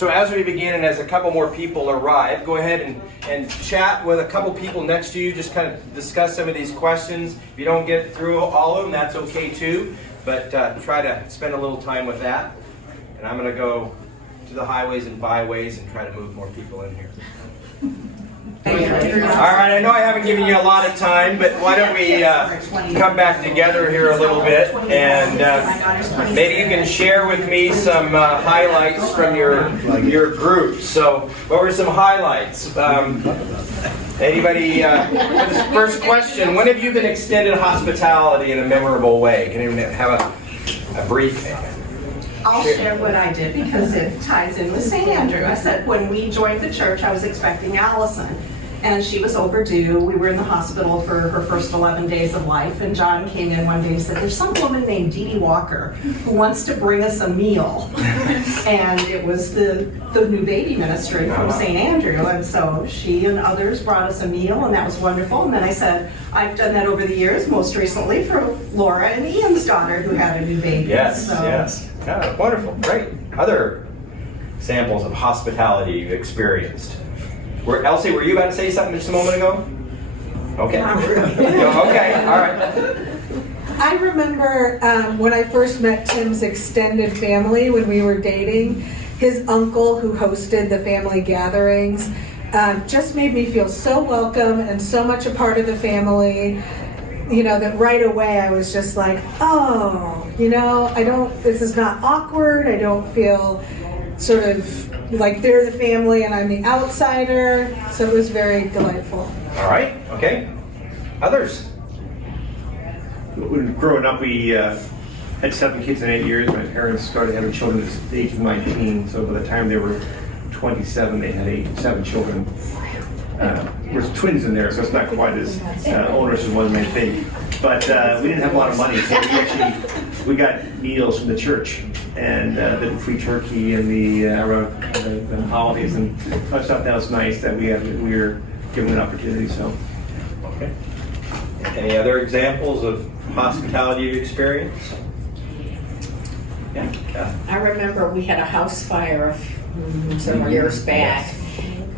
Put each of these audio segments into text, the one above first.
So as we begin and as a couple more people arrive, go ahead and chat with a couple people next to you. Just kind of discuss some of these questions. If you don't get through all of them, that's okay too. But try to spend a little time with that. And I'm going to go to the highways and byways and try to move more people in here. All right, I know I haven't given you a lot of time, but why don't we come back together here a little bit, and maybe you can share with me some highlights from your group. So, what were some highlights? Anybody? First question: when have you been extended hospitality in a memorable way? Can you have a brief? I'll share what I did because it ties in with St. Andrew. I said when we joined the church, I was expecting Allison, and she was overdue. We were in the hospital for her first 11 days of life, and John came in one day and said, there's some woman named Dee Dee Walker who wants to bring us a meal. And it was the new baby ministry from St. Andrew, and so she and others brought us a meal, and that was wonderful. And then I said, I've done that over the years, most recently for Laura and Ian's daughter who had a new baby. Yes, yes. Yeah, wonderful, great. Other examples of hospitality you've experienced? Elsie, were you about to say something just a moment ago? Okay. Okay, all right. I remember when I first met Tim's extended family when we were dating, his uncle who hosted the family gatherings just made me feel so welcome and so much a part of the family. You know, that right away I was just like, oh, you know, this is not awkward. I don't feel sort of like they're the family and I'm the outsider. So it was very delightful. All right, okay. Others? When growing up, we had 7 kids in 8 years. My parents started having children at the age of 19. So by the time they were 27, they had 7 children. There's twins in there, so it's not quite as onerous as one may think. But we didn't have a lot of money, so we got meals from the church and the free turkey and the holidays and such stuff. That was nice that we were given an opportunity. So, okay. Any other examples of hospitality you've experienced? Yeah. I remember we had a house fire several years back.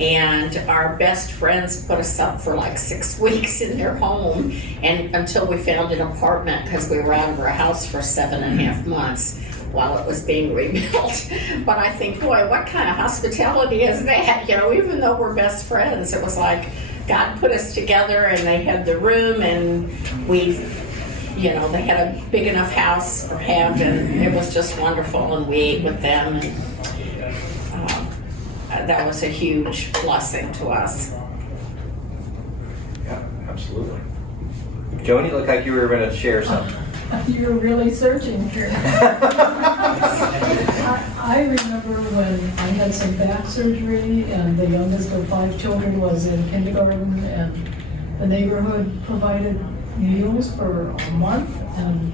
And our best friends put us up for like 6 weeks in their home, and until we found an apartment because we were out of our house for 7.5 months while it was being rebuilt. But I think, boy, what kind of hospitality is that? You know, even though we're best friends, it was like God put us together, and they had the room, and they had a big enough house, and it was just wonderful, and we ate with them. And that was a huge blessing to us. Yeah, absolutely. Joni, looked like you were going to share something. You're really searching here. I remember when I had some back surgery and the youngest of 5 children was in kindergarten, and the neighborhood provided meals for a month and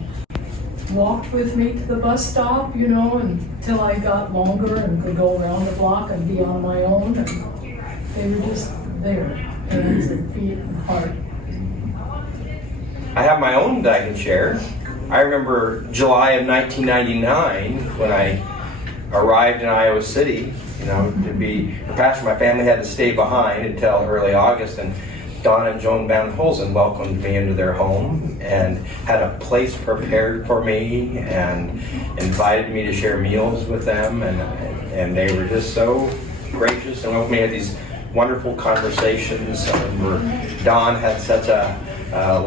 walked with me to the bus stop, you know, until I got longer and could go around the block and be on my own. And they were just there, hands and feet and heart. I have my own that I can share. I remember July of 1999 when I arrived in Iowa City. You know, the pastor of my family had to stay behind until early August, and Don and Joan Van Holzen welcomed me into their home and had a place prepared for me and invited me to share meals with them, and they were just so gracious and welcomed me. Had these wonderful conversations. I remember Don had such a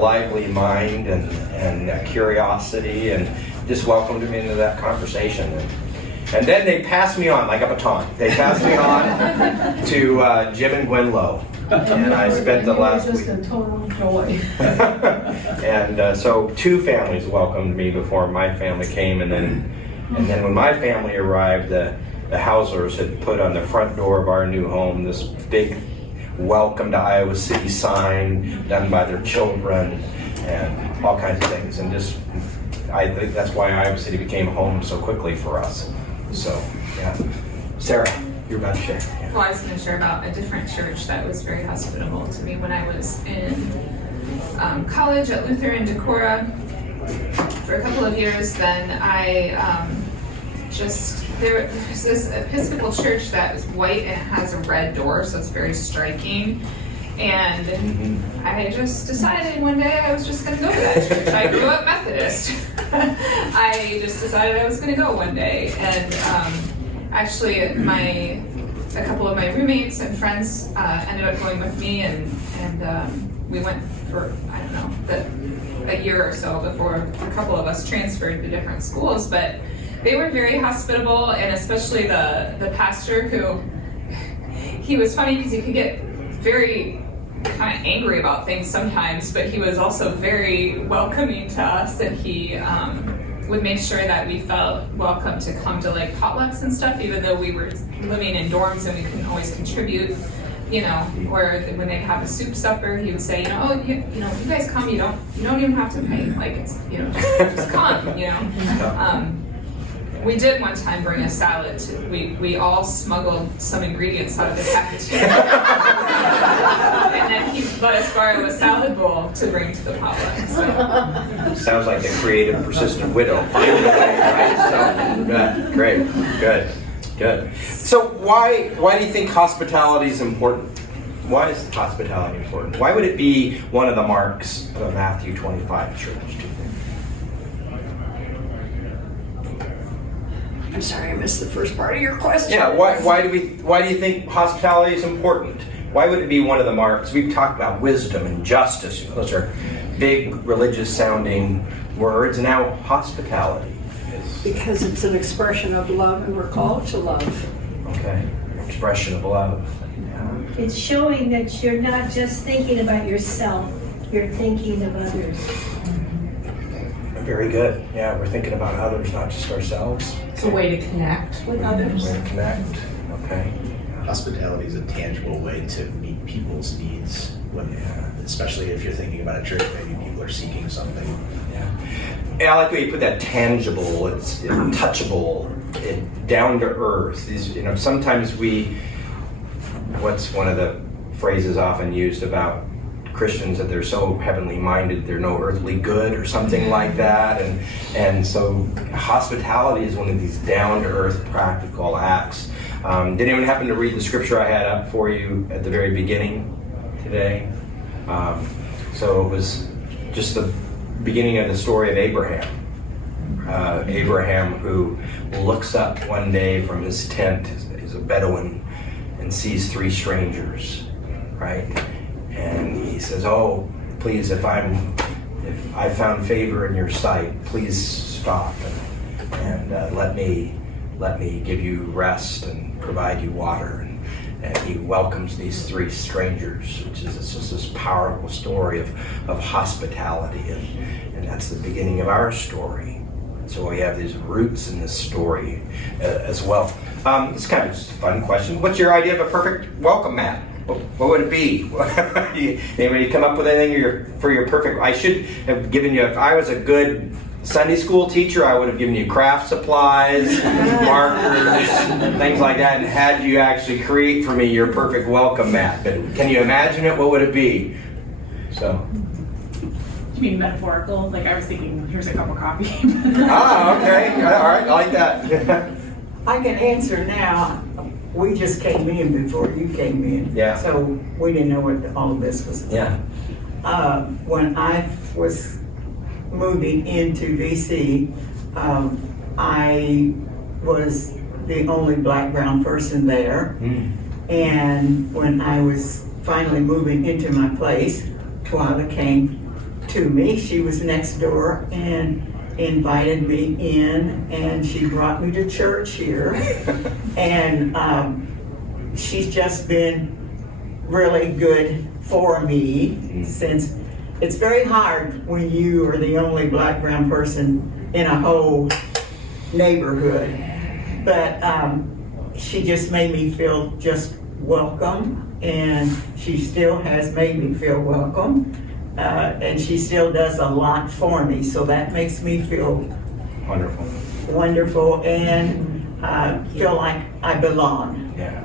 lively mind and curiosity, and just welcomed me into that conversation. And then they passed me on like a baton. They passed me on to Jim and Gwen Lowe. And I spent the last week. Just a total joy. And so 2 families welcomed me before my family came, and then when my family arrived, the Hausers had put on the front door of our new home this big "Welcome to Iowa City" sign done by their children, and all kinds of things. And I think that's why Iowa City became home so quickly for us. So, yeah. Sarah, you're about to share. Yeah. Well, I was going to share about a different church that was very hospitable to me when I was in college at Luther in Decorah for a couple of years. Then I there's this Episcopal church that is white and it has a red door, so it's very striking. And I just decided one day I was just going to go to that church. I grew up Methodist. I just decided I was going to go one day. And actually, a couple of my roommates and friends ended up going with me, and we went for, I don't know, a year or so before a couple of us transferred to different schools. But they were very hospitable, and especially the pastor, who, he was funny because he could get very kind of angry about things sometimes, but he was also very welcoming to us, and he would make sure that we felt welcome to come to like potlucks and stuff, even though we were living in dorms and we couldn't always contribute. You know, where when they'd have a soup supper, he would say, you guys come, you don't even have to pay, like, it's, just come, We did one time bring a salad. We all smuggled some ingredients out of the cafeteria. And then he let us borrow a salad bowl to bring to the potluck. So. Sounds like the creative, persistent widow. Finding a way, right? So, great, good. So why do you think hospitality is important? Why is hospitality important? Why would it be one of the marks of a Matthew 25 church? I'm sorry, I missed the first part of your question. Yeah, why do you think hospitality is important? Why would it be one of the marks? We've talked about wisdom and justice. Those are big religious sounding words. And now hospitality. Because it's an expression of love, and we're called to love. Okay, expression of love. It's showing that you're not just thinking about yourself, you're thinking of others. Very good. Yeah, we're thinking about others, not just ourselves. It's a way to connect with others. Way to connect. Okay. Hospitality is a tangible way to meet people's needs, especially if you're thinking about a church, maybe people are seeking something. Yeah, I like the way you put that tangible, it's touchable, down to earth. Sometimes what's one of the phrases often used about Christians, that they're so heavenly minded, they're no earthly good or something like that. And so hospitality is one of these down to earth practical acts. Did anyone happen to read the scripture I had up for you at the very beginning today? So it was just the beginning of the story of Abraham. Abraham, who looks up one day from his tent, he's a Bedouin, and sees three strangers, right? And he says, "Oh, please, if I found favor in your sight, please stop and let me give you rest and provide you water." And he welcomes these three strangers, which is just this powerful story of hospitality, and that's the beginning of our story. So we have these roots in this story as well. It's kind of just a fun question. What's your idea of a perfect welcome mat? What would it be? Anybody come up with anything for your perfect? I should have given you, if I was a good Sunday school teacher, I would have given you craft supplies, markers, things like that, and had you actually create for me your perfect welcome mat. But can you imagine it? What would it be? So. You mean metaphorical? Like I was thinking, here's a cup of coffee. Okay. All right. I like that. I can answer now. We just came in before you came in. Yeah. So we didn't know what all of this was about. Yeah. When I was moving into BC, I was the only black-brown person there. And when I was finally moving into my place, Twyla came to me. She was next door and invited me in, and she brought me to church here. And she's just been really good for me since. It's very hard when you are the only black-brown person in a whole neighborhood. But she just made me feel just welcome, and she still has made me feel welcome. And she still does a lot for me, so that makes me feel wonderful and feel like I belong. Yeah.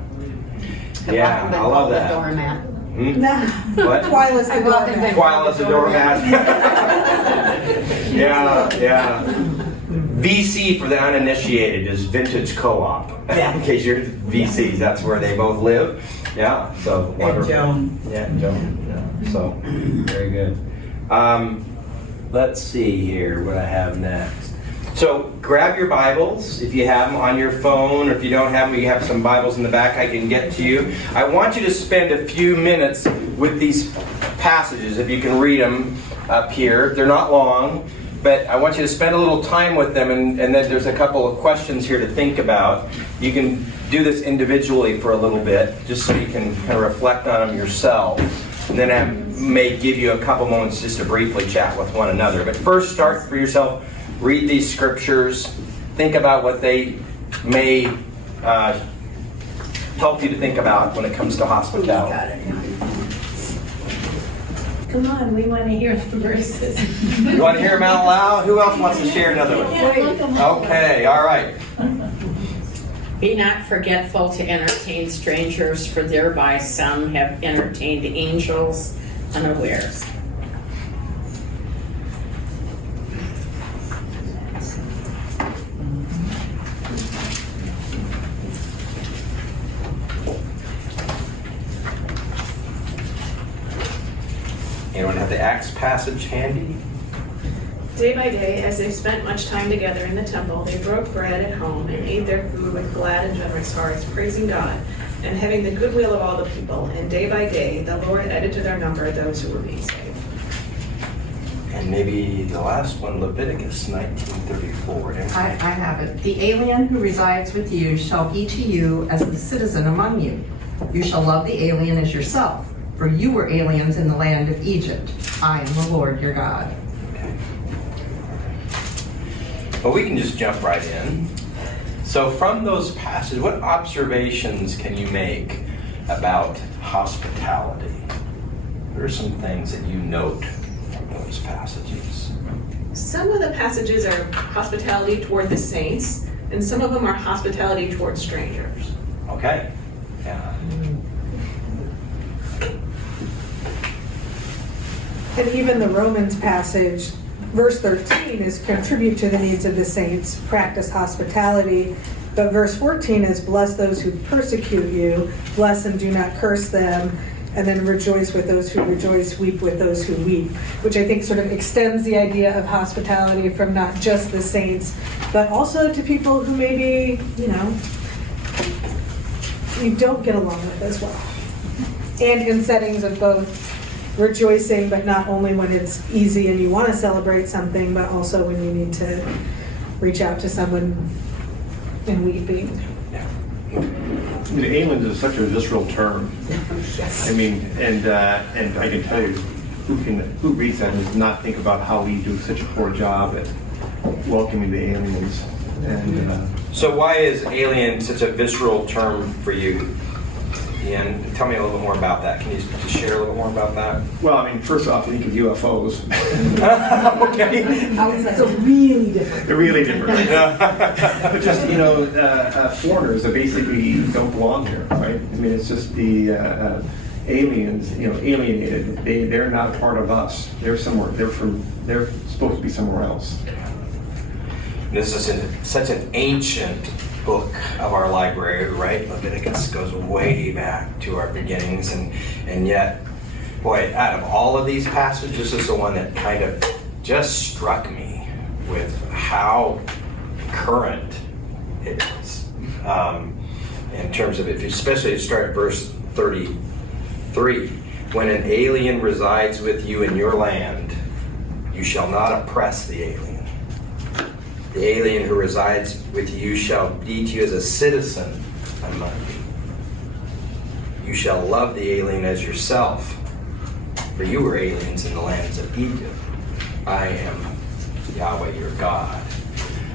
Yeah, I love that. Doormat. What? Twyla's the doormat. Twyla's the doormat. Yeah. VC for the uninitiated is Vintage Co-op. In case you're VCs, that's where they both live. Yeah, so And wonderful. Joan. Yeah, and Joan. Yeah, so very good. Let's see here what I have next. So grab your Bibles if you have them on your phone, or if you don't have them, you have some Bibles in the back I can get to you. I want you to spend a few minutes with these passages, if you can read them up here. They're not long, but I want you to spend a little time with them, and then there's a couple of questions here to think about. You can do this individually for a little bit, just so you can kind of reflect on them yourself. And then I may give you a couple moments just to briefly chat with one another. But first, start for yourself. Read these scriptures. Think about what they may help you to think about when it comes to hospitality. Come on, we want to hear the verses. You want to hear them out loud? Who else wants to share another one? Okay, all right. Be not forgetful to entertain strangers, for thereby some have entertained angels unawares. Anyone have the Acts passage handy? Day by day, as they spent much time together in the temple, they broke bread at home and ate their food with glad and generous hearts, praising God and having the goodwill of all the people. And day by day, the Lord added to their number those who were being saved. And maybe the last one, Leviticus 19:34. I have it. The alien who resides with you shall be to you as the citizen among you. You shall love the alien as yourself, for you were aliens in the land of Egypt. I am the Lord your God. Well, we can just jump right in. So from those passages, what observations can you make about hospitality? What are some things that you note from those passages? Some of the passages are hospitality toward the saints, and some of them are hospitality toward strangers. Okay. Yeah. And even the Romans passage, verse 13 is contribute to the needs of the saints, practice hospitality. But verse 14 is bless those who persecute you, bless and do not curse them, and then rejoice with those who rejoice, weep with those who weep, which I think sort of extends the idea of hospitality from not just the saints, but also to people who maybe, you don't get along with as well. And in settings of both rejoicing, but not only when it's easy and you want to celebrate something, but also when you need to reach out to someone in weeping. Aliens is such a visceral term. Yes. I mean, and I can tell you, who reads that does not think about how we do such a poor job at welcoming the aliens. And So why is alien such a visceral term for you? Ian, tell me a little bit more about that. Can you just share a little more about that? well, I mean, first off, I think of UFOs. Okay. I was like, so really different. They're really different. But just, foreigners that basically don't belong here, right? I mean, it's just the aliens, alienated. They're not a part of us. They're somewhere. They're supposed to be somewhere else. This is such an ancient book of our library, right? Leviticus goes way back to our beginnings, and yet, boy, out of all of these passages, this is the one that kind of just struck me with how current it is. In terms of, especially if you start at verse 33, when an alien resides with you in your land, you shall not oppress the alien. The alien who resides with you shall be to you as a citizen among you. You shall love the alien as yourself, for you were aliens in the lands of Egypt. I am Yahweh your God.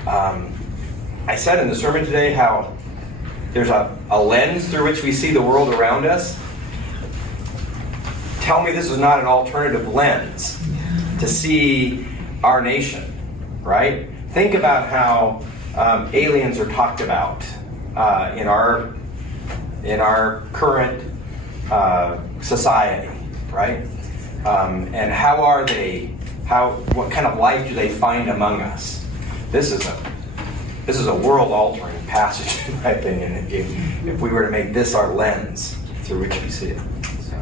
I said in the sermon today how there's a lens through which we see the world around us. Tell me this is not an alternative lens to see our nation, right? Think about how aliens are talked about in our current society, right? And how are they? What kind of life do they find among us? This is this is a world-altering passage, in my opinion, if we were to make this our lens through which we see it. So,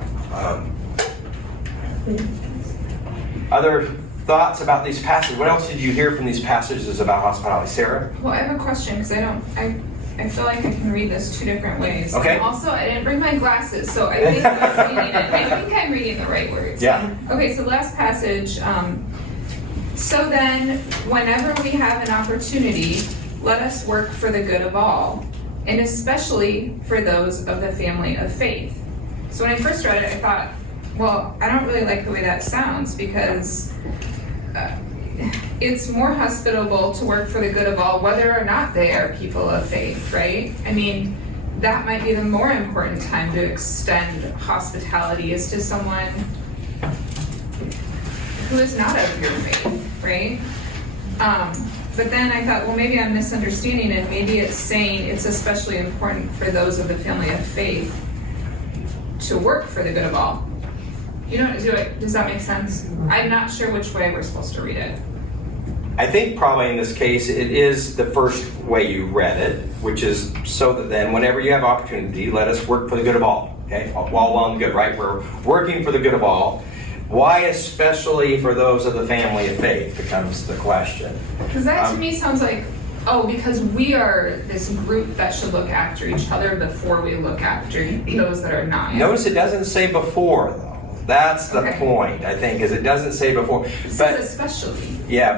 other thoughts about these passages? What else did you hear from these passages about hospitality? Sarah? Well, I have a question because I feel like I can read this two different ways. Okay. And also, I didn't bring my glasses, so I think I'm reading it. I think I'm reading the right words. Yeah. Okay, so last passage. So then, whenever we have an opportunity, let us work for the good of all, and especially for those of the family of faith. So when I first read it, I thought, well, I don't really like the way that sounds because it's more hospitable to work for the good of all, whether or not they are people of faith, right? I mean, that might be the more important time to extend hospitality is to someone who is not of your faith, right? But then I thought, well, maybe I'm misunderstanding it. Maybe it's saying it's especially important for those of the family of faith to work for the good of all. You know, does that make sense? I'm not sure which way we're supposed to read it. I think probably in this case it is the first way you read it, which is so that then whenever you have opportunity, let us work for the good of all. Okay, all well and good, right? We're working for the good of all. Why especially for those of the family of faith becomes the question. Because that to me sounds like, oh, because we are this group that should look after each other before we look after those that are not. Notice it doesn't say before though. That's the point, I think, is it doesn't say before. It says especially. Yeah,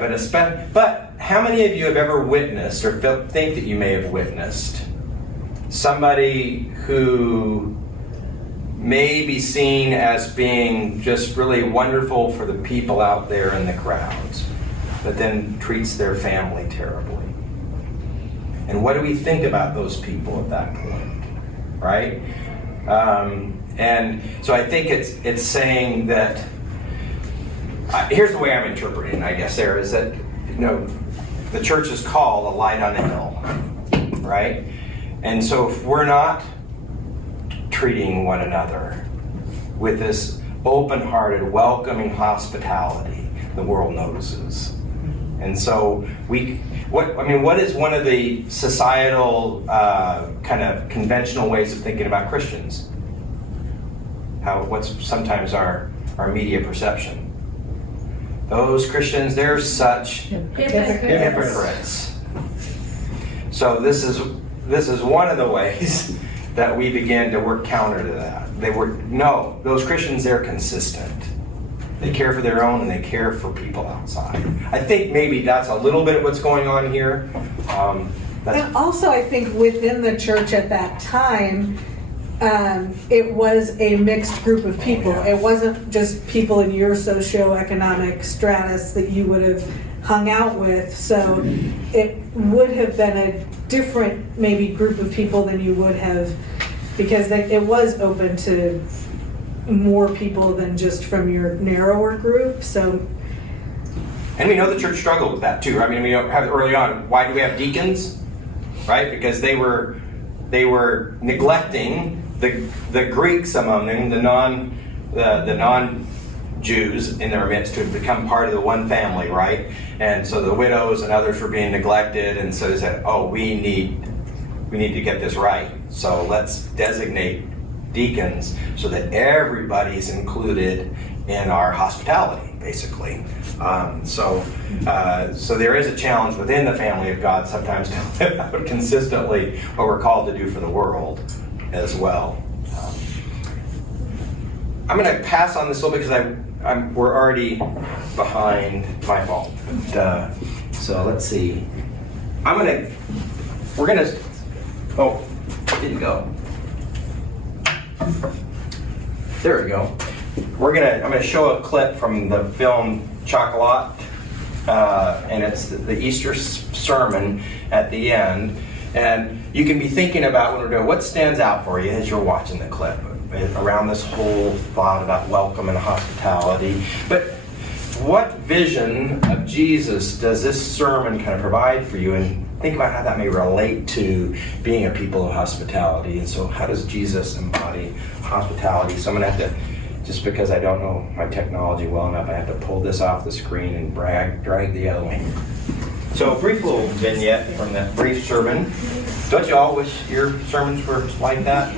but how many of you have ever witnessed or think that you may have witnessed somebody who may be seen as being just really wonderful for the people out there in the crowds, but then treats their family terribly? And what do we think about those people at that point, right? And so I think it's saying that, here's the way I'm interpreting, I guess, Sarah, is that, you know, the church is called a light on a hill, right? And so if we're not treating one another with this open-hearted, welcoming hospitality, the world notices. And so what is one of the societal kind of conventional ways of thinking about Christians? What's sometimes our media perception? Those Christians, they're such hypocrites. So this is one of the ways that we begin to work counter to that. Those Christians, they're consistent. They care for their own and they care for people outside. I think maybe that's a little bit of what's going on here. And also, I think within the church at that time, it was a mixed group of people. It wasn't just people in your socioeconomic stratus that you would have hung out with. So it would have been a different maybe group of people than you would have, because it was open to more people than just from your narrower group. So, and we know the church struggled with that too. I mean, we have it early on. Why do we have deacons? Right? Because they were neglecting the Greeks among them, the non-Jews in their midst, to become part of the one family, right? And so the widows and others were being neglected, and so they said, "Oh, we need to get this right. So let's designate deacons so that everybody's included in our hospitality, basically." So there is a challenge within the family of God sometimes to live out consistently what we're called to do for the world as well. I'm going to pass on this a little bit because we're already behind. My fault. So let's see. Oh, didn't go. There we go. I'm going to show a clip from the film Chocolat, and it's the Easter sermon at the end. And you can be thinking about when we're doing what stands out for you as you're watching the clip around this whole thought about welcome and hospitality. But what vision of Jesus does this sermon kind of provide for you? And think about how that may relate to being a people of hospitality. And so how does Jesus embody hospitality? So I'm going to have to, just because I don't know my technology well enough, I have to pull this off the screen and drag the other one. So a brief little vignette from that brief sermon. Don't you all wish your sermons were like that?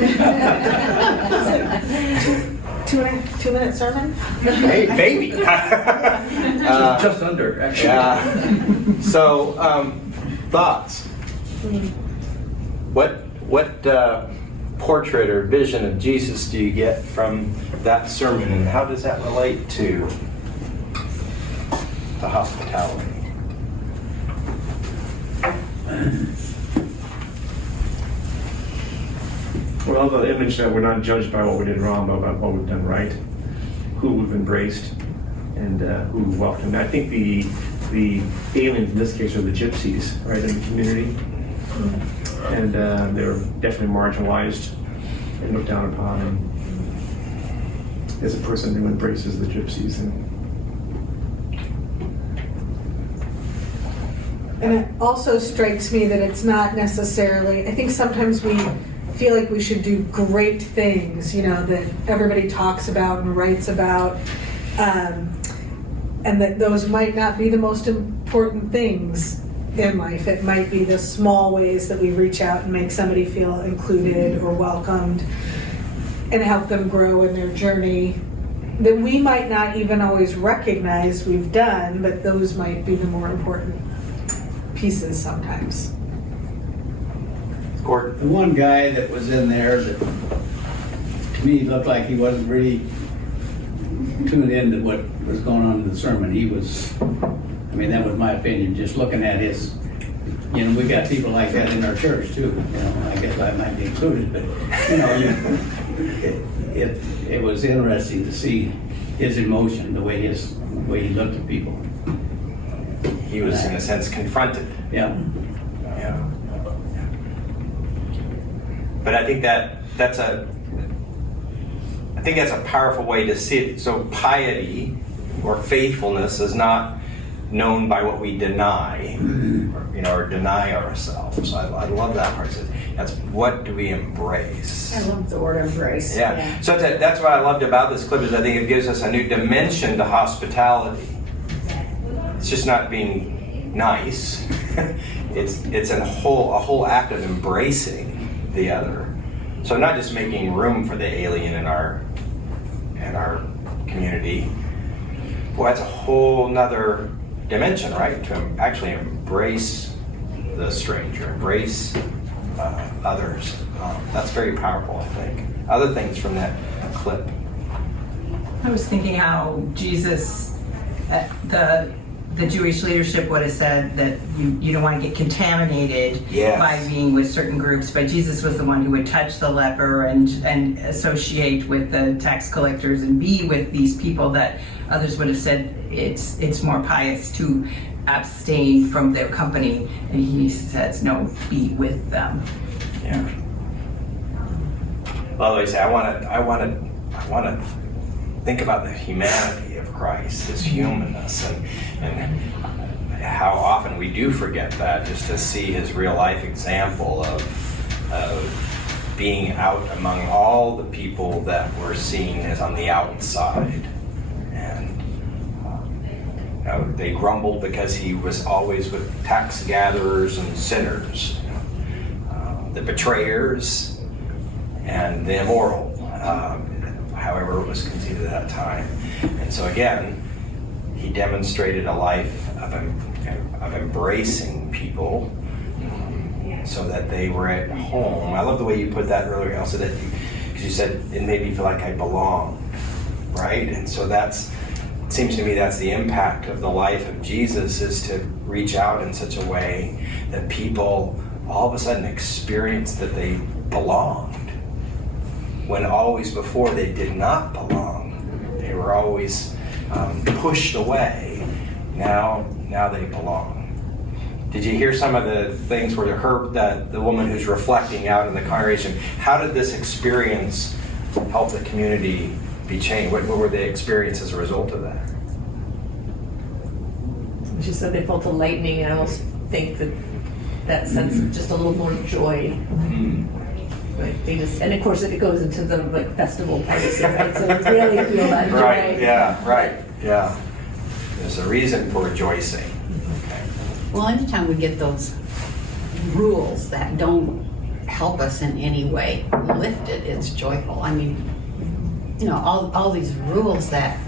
2-minute sermon? Hey, baby. Just under, actually. Yeah. So, thoughts? What portrait or vision of Jesus do you get from that sermon, and how does that relate to the hospitality? Well, the image that we're not judged by what we did wrong, but about what we've done right, who we've embraced, and who we've welcomed. I think the aliens in this case are the gypsies, right, in the community. And they're definitely marginalized and looked down upon. And as a person who embraces the gypsies, And it also strikes me that it's not necessarily, I think sometimes we feel like we should do great things, that everybody talks about and writes about, and that those might not be the most important things in life. It might be the small ways that we reach out and make somebody feel included or welcomed and help them grow in their journey that we might not even always recognize we've done, but those might be the more important pieces sometimes. Gordon? The one guy that was in there that to me looked like he wasn't really tuned into what was going on in the sermon. He was, that was my opinion, just looking at his, we got people like that in our church too. I guess I might be included, but it was interesting to see his emotion, the way he looked at people. He was, in a sense, confronted. Yeah. Yeah. But I think that's a powerful way to see it. So piety or faithfulness is not known by what we deny, or deny ourselves. I love that part. That's what do we embrace? I love the word embrace. Yeah. So that's what I loved about this clip is I think it gives us a new dimension to hospitality. It's just not being nice. it's a whole act of embracing the other. So not just making room for the alien in our community. Boy, that's a whole nother dimension, right? To actually embrace the stranger, embrace others. That's very powerful, I think. Other things from that clip. I was thinking how Jesus, the Jewish leadership would have said that you don't want to get contaminated by being with certain groups, but Jesus was the one who would touch the leper and associate with the tax collectors and be with these people that others would have said it's more pious to abstain from their company, and he says no, be with them. Yeah. Well, they say I want to think about the humanity of Christ, his humanness, and how often we do forget that, just to see his real life example of being out among all the people that were seen as on the outside. And they grumbled because he was always with tax gatherers and sinners, the betrayers and the immoral. However it was conceived at that time. And so again, he demonstrated a life of embracing people so that they were at home. I love the way you put that earlier, Elsa, because you said it made me feel like I belong, right? And so it seems to me that's the impact of the life of Jesus, is to reach out in such a way that people all of a sudden experience that they belonged, when always before they did not belong. They were always pushed away. Now they belong. Did you hear some of the things where the woman who's reflecting out in the congregation, how did this experience help the community be changed? What were the experiences as a result of that? She said they felt a lightening. I almost think that sense of just a little more joy. Like and of course it goes into the festival parties, right? So you really feel that joy. Right, yeah, right, yeah. There's a reason for rejoicing. Okay. Well, anytime we get those rules that don't help us in any way lifted, it's joyful. I mean, you know, all these rules that,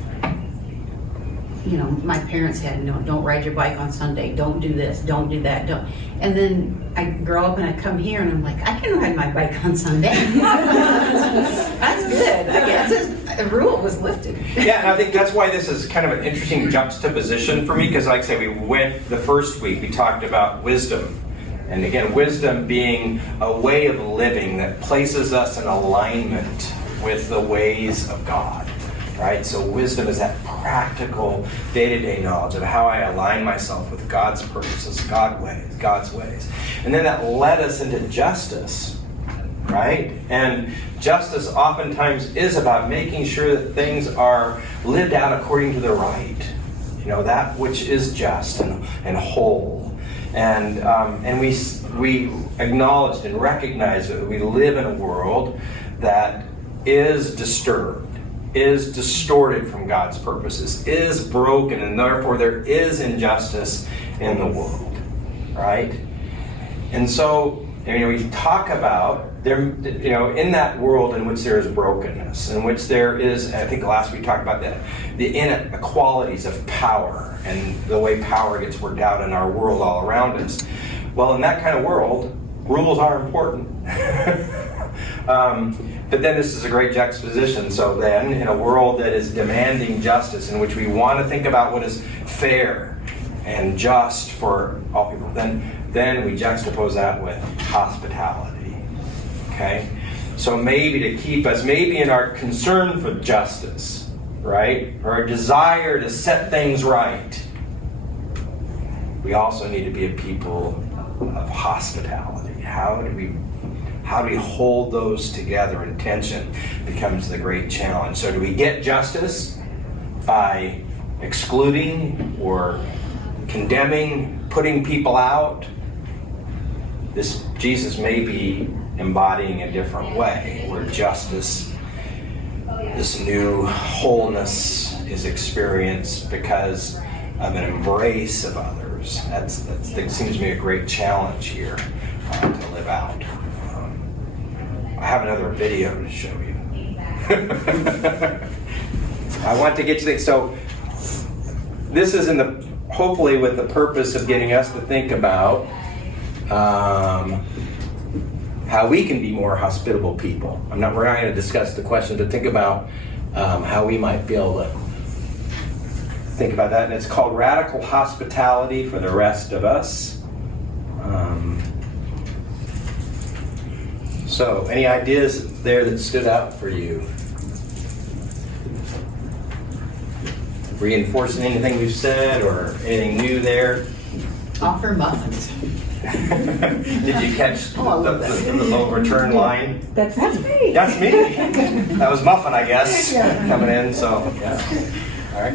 you know, my parents had, you know, don't ride your bike on Sunday, don't do this, don't do that, don't. And then I grow up and I come here and I'm like, I can ride my bike on Sunday. That's good. I guess a rule was lifted. Yeah, and I think that's why this is kind of an interesting juxtaposition for me, because like I say, we went the first week, we talked about wisdom. And again, wisdom being a way of living that places us in alignment with the ways of God, right? So wisdom is that practical day-to-day knowledge of how I align myself with God's purposes, God's ways. And then that led us into justice, right? And justice oftentimes is about making sure that things are lived out according to the right, you know, that which is just and whole. And we acknowledged and recognized that we live in a world that is disturbed, is distorted from God's purposes, is broken, and therefore there is injustice in the world, right? And so, you know, we talk about there, you know, in that world in which there is brokenness, in which there is, I think last week we talked about that, the inequalities of power and the way power gets worked out in our world all around us. Well, in that kind of world, rules are important. But then this is a great juxtaposition. So then, in a world that is demanding justice, in which we want to think about what is fair and just for all people, then we juxtapose that with hospitality. Okay? So maybe to keep us, maybe in our concern for justice, right? Or our desire to set things right, we also need to be a people of hospitality. How do we hold those together in tension becomes the great challenge. So do we get justice by excluding or condemning, putting people out? This Jesus may be embodying a different way, where justice, this new wholeness is experienced because of an embrace of others. That seems to me a great challenge here to live out. I have another video to show you. I want to get to things. So this is hopefully with the purpose of getting us to think about how we can be more hospitable people. We're not going to discuss the question, but think about how we might be able to think about that. And it's called Radical Hospitality for the Rest of Us. So, any ideas there that stood out for you? Reinforcing anything we've said or anything new there? Offer muffins. Did you catch the low return line? That's me. That's me. That was Muffin, I guess, coming in. So, yeah. All right.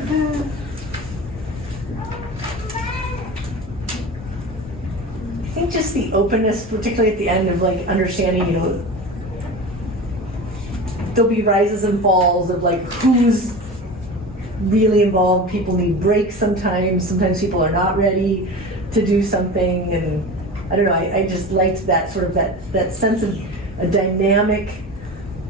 I think just the openness, particularly at the end of like understanding, you know, there'll be rises and falls of like who's really involved. People need breaks sometimes. Sometimes people are not ready to do something, and I don't know. I just liked that sort of that sense of a dynamic,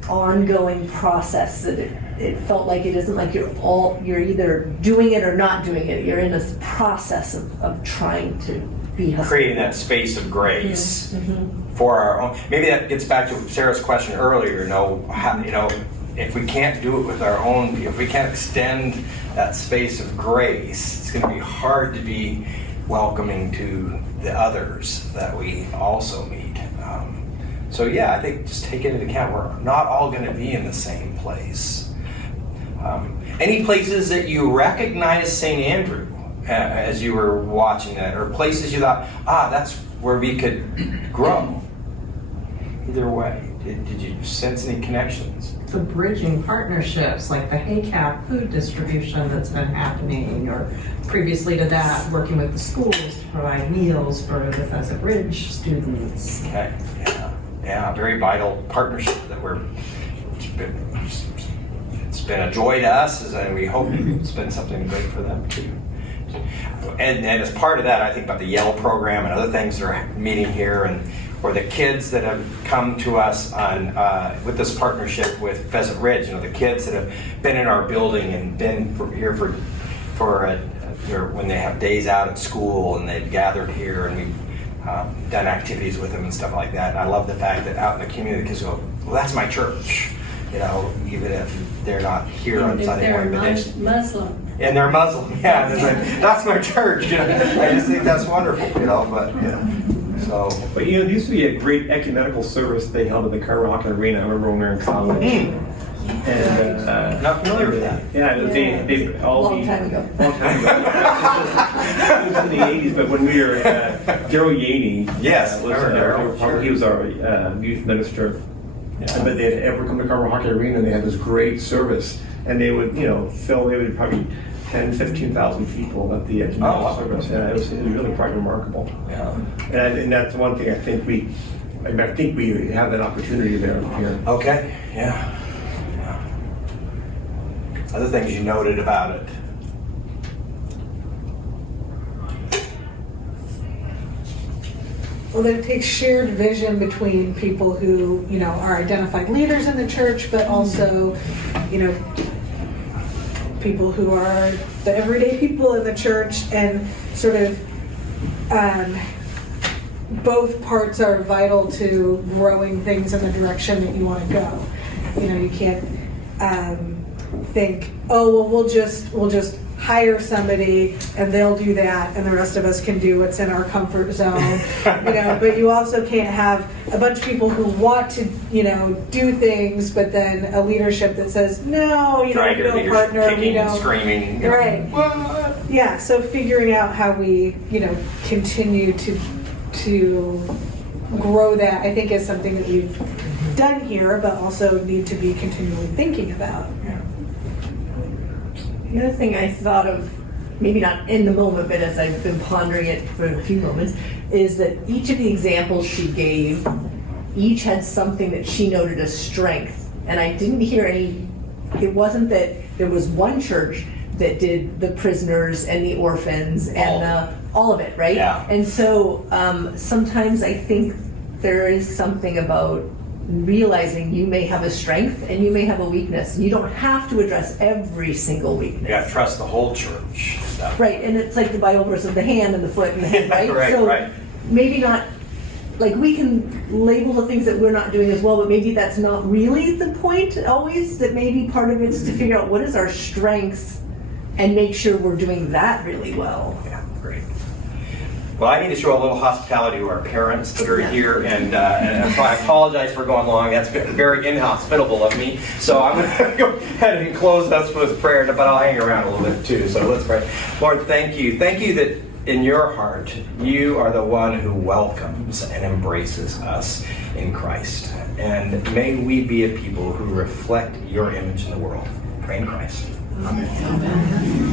ongoing process. That it felt like it isn't like you're either doing it or not doing it. You're in this process of trying to be creating that space of grace for our own. Maybe that gets back to Sarah's question earlier. If we can't do it with our own people, if we can't extend that space of grace, it's going to be hard to be welcoming to the others that we also meet. So yeah, I think just take into account we're not all going to be in the same place. Any places that you recognize St. Andrew as you were watching that, or places you thought, that's where we could grow? Either way, did you sense any connections? The bridging partnerships, like the HACAP food distribution that's been happening, or previously to that, working with the schools to provide meals for the Pheasant Ridge students. Okay, yeah, very vital partnership that it's been a joy to us, and we hope it's been something great for them too. And as part of that, I think about the Yell program and other things that are meeting here, and or the kids that have come to us on with this partnership with Pheasant Ridge. You know, the kids that have been in our building and been here for when they have days out at school, and they've gathered here, and we've done activities with them and stuff like that. And I love the fact that out in the community, kids go, "Well, that's my church." You know, even if they're not here on Sunday morning, but they Muslim. and they're Muslim, yeah. And they're like, that's my church. You know, I just think that's wonderful. You know, but you know, so. But you know, there used to be a great ecumenical service they held at the Carrock Arena. I remember when we were in college. And not familiar with that. Yeah, they all Long time ago. Long time ago. It was in the '80s, but when we were Daryl Yaney. Yes, was, I remember Daryl, sure. He was our youth minister. Yeah. But they'd ever come to Carver Hockey Arena, and they had this great service, and they would, you know, fill. They would probably 10,000, 15,000 people at the ecumenical service. Yeah, it was really quite remarkable. Yeah. And that's one thing I think we have that opportunity there here. Okay. Yeah. Other things you noted about it. Well, that it takes shared vision between people who, you know, are identified leaders in the church, but also, you know, people who are the everyday people in the church, and sort of both parts are vital to growing things in the direction that you want to go. You know, you can't think, oh, well, we'll just hire somebody and they'll do that, and the rest of us can do what's in our comfort zone. You know, but you also can't have a bunch of people who want to, you know, do things, but then a leadership that says, no, you know, we don't partner, we don't. Screaming. Right. Yeah. So figuring out how we, you know, continue to grow that, I think, is something that we've done here, but also need to be continually thinking about. The other thing I thought of, maybe not in the moment, but as I've been pondering it for a few moments, is that each of the examples she gave, each had something that she noted as strength. And I didn't hear any, it wasn't that there was one church that did the prisoners and the orphans and all of it, right? Yeah. And so sometimes I think there is something about realizing you may have a strength and you may have a weakness. You don't have to address every single weakness. You got to trust the whole church. Right, and it's like the Bible verse of the hand and the foot and the head, right? Right, so right. Maybe not, like we can label the things that we're not doing as well, but maybe that's not really the point always, that maybe part of it's to figure out what is our strength and make sure we're doing that really well. Yeah, great. Well, I need to show a little hospitality to our parents that are here, and so I apologize for going long. That's been very inhospitable of me. So I'm going to go ahead and close us with prayer, but I'll hang around a little bit too. So let's pray. Lord, thank you. Thank you that in your heart, you are the one who welcomes and embraces us in Christ. And may we be a people who reflect your image in the world. Pray in Christ. Amen.